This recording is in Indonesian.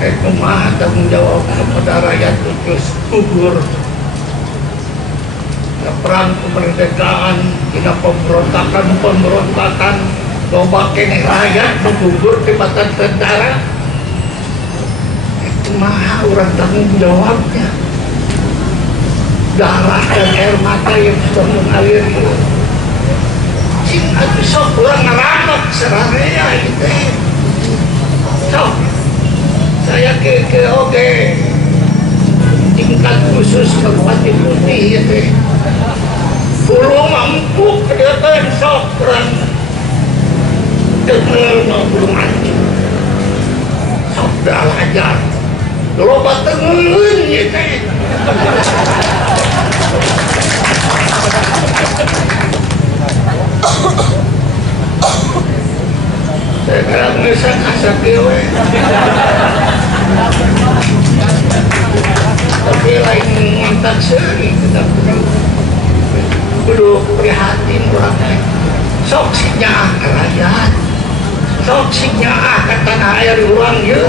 kumaha tanggung jawab kepada rakyat terus gugur perang kemerdekaan kena pemberontakan loba kene rakyat gugur tibatan tentara kumaha orang tanggung jawabnya darah dan air mata yang sudah mengalir cing atuh sok urang ngaramak sararea itu sok saya ke oke tingkat khusus Kabupaten Putih ya teh bulu mampu kelihatan sok urang dengar mah belum anjing sok dah ajar loba tengeun ya teh sekarang ngesan asa kewe tapi lain ngontak seri kita kudu prihatin orangnya sok sinyaah ke rakyat sok sinyaah ke tanah air urang ya